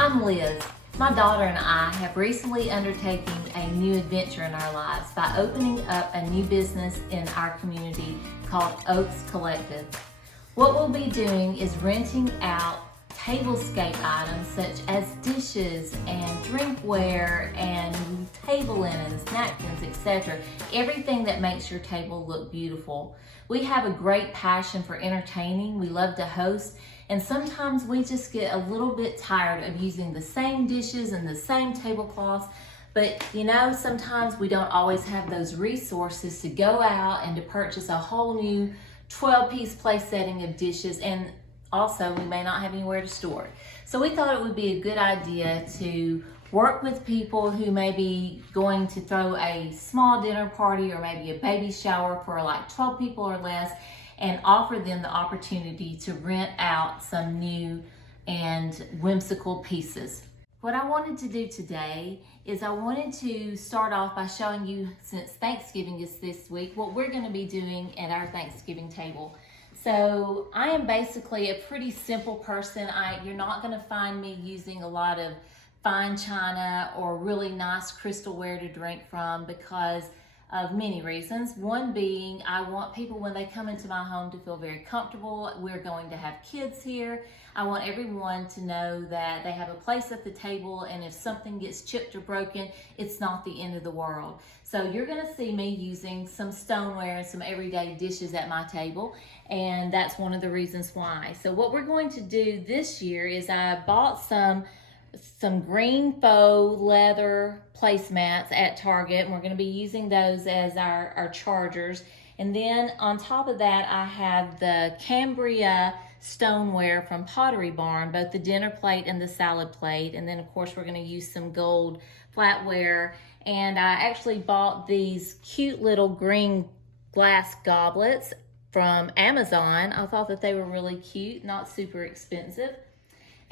I'm Liz. My daughter and I have recently undertaken a new adventure in our lives by opening up a new business in our community called Oaks Collective. What we'll be doing is renting out tablescape items such as dishes and drinkware and table linens, napkins, etc. Everything that makes your table look beautiful. We have a great passion for entertaining. We love to host, and sometimes we just get a little bit tired of using the same dishes and the same tablecloths. But sometimes we don't always have those resources to go out and to purchase a whole new 12-piece place setting of dishes, and also we may not have anywhere to store it. So we thought it would be a good idea to work with people who may be going to throw a small dinner party or maybe a baby shower for like 12 people or less, and offer them the opportunity to rent out some new and whimsical pieces. What I wanted to do today is I wanted to start off by showing you, since Thanksgiving is this week, what we're going to be doing at our Thanksgiving table. So I am basically a pretty simple person. You're not going to find me using a lot of fine china or really nice crystalware to drink from, because of many reasons. One being, I want people when they come into my home to feel very comfortable. We're going to have kids here. I want everyone to know that they have a place at the table, and if something gets chipped or broken, it's not the end of the world. So you're gonna see me using some stoneware and some everyday dishes at my table, and that's one of the reasons why. So what we're going to do this year is I bought some green faux leather placemats at Target, and we're going to be using those as our chargers. And then on top of that, I have the Cambria stoneware from Pottery Barn, both the dinner plate and the salad plate. And then of course we're going to use some gold flatware. And I actually bought these cute little green glass goblets from Amazon. I thought that they were really cute, not super expensive.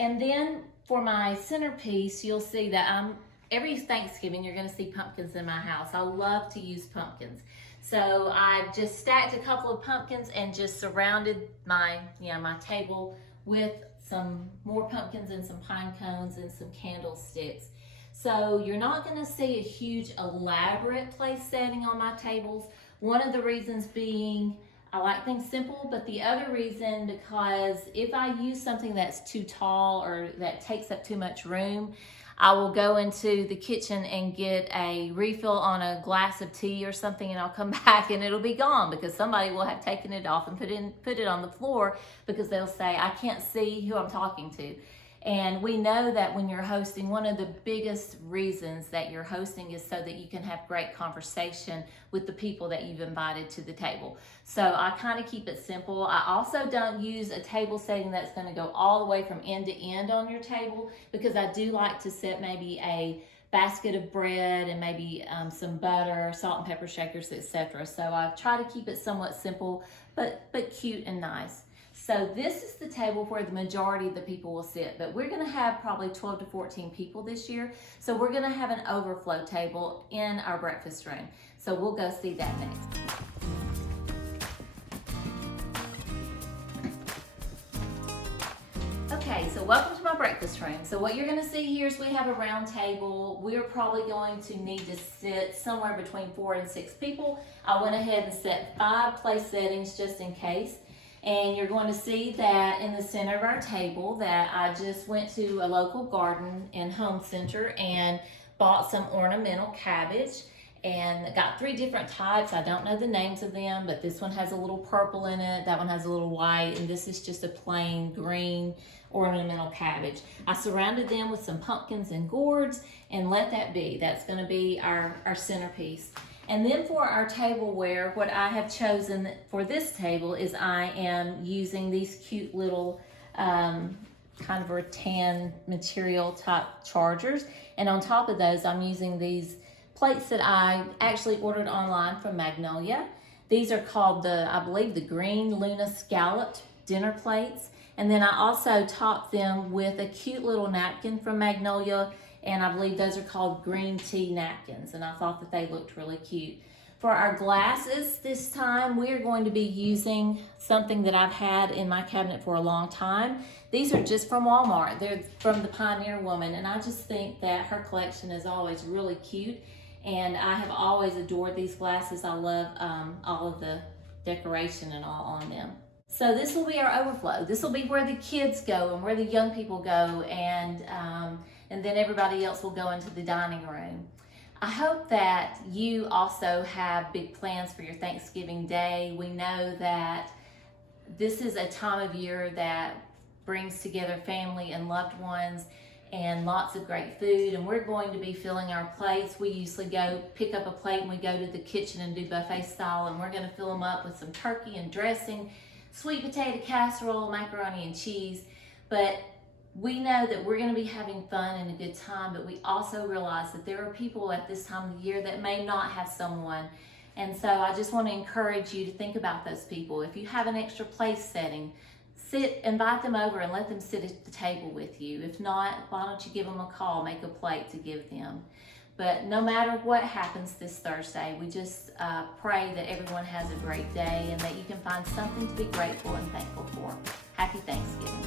And then for my centerpiece, you'll see that every Thanksgiving you're going to see pumpkins in my house. I love to use pumpkins. So I've just stacked a couple of pumpkins and just surrounded my table with some more pumpkins and some pine cones and some candlesticks. So you're not going to see a huge elaborate place setting on my tables. One of the reasons being, I like things simple, but the other reason, because if I use something that's too tall or that takes up too much room, I will go into the kitchen and get a refill on a glass of tea or something, and I'll come back and it'll be gone because somebody will have taken it off and put it on the floor, because they'll say, I can't see who I'm talking to. And we know that when you're hosting, one of the biggest reasons that you're hosting is so that you can have great conversation with the people that you've invited to the table. So I kind of keep it simple. I also don't use a table setting that's going to go all the way from end to end on your table, because I do like to set maybe a basket of bread and maybe some butter, salt and pepper shakers, etc. So I try to keep it somewhat simple, but cute and nice. So this is the table where the majority of the people will sit, but we're going to have probably 12 to 14 people this year. So we're going to have an overflow table in our breakfast room. So we'll go see that next. Okay, so welcome to my breakfast room. So what you're going to see here is we have a round table. We're probably going to need to sit somewhere between 4 and 6 people. I went ahead and set 5 place settings just in case. And you're going to see that in the center of our table that I just went to a local garden and home center and bought some ornamental cabbage, and got 3 different types. I don't know the names of them, but this one has a little purple in it, that one has a little white, and this is just a plain green ornamental cabbage. I surrounded them with some pumpkins and gourds and let that be. That's going to be our centerpiece. And then for our tableware, what I have chosen for this table is I am using these cute little kind of rattan material type chargers. And on top of those, I'm using these plates that I actually ordered online from Magnolia. These are called I believe the Green Luna Scalloped dinner plates. And then I also topped them with a cute little napkin from Magnolia, and I believe those are called green tea napkins, and I thought that they looked really cute. For our glasses this time, we are going to be using something that I've had in my cabinet for a long time. These are just from Walmart. They're from the Pioneer Woman, and I just think that her collection is always really cute, and I have always adored these glasses. I love all of the decoration and all on them. So this will be our overflow. This will be where the kids go and where the young people go, and then everybody else will go into the dining room. I hope that you also have big plans for your Thanksgiving Day. We know that this is a time of year that brings together family and loved ones and lots of great food, and we're going to be filling our plates. We usually go pick up a plate and we go to the kitchen and do buffet style, and we're going to fill them up with some turkey and dressing, sweet potato casserole, macaroni and cheese. But we know that we're going to be having fun and a good time, but we also realize that there are people at this time of the year that may not have someone. And so I just want to encourage you to think about those people. If you have an extra place setting, invite them over and let them sit at the table with you. If not, why don't you give them a call, make a plate to give them. But no matter what happens this Thursday, we just pray that everyone has a great day and that you can find something to be grateful and thankful for. Happy Thanksgiving.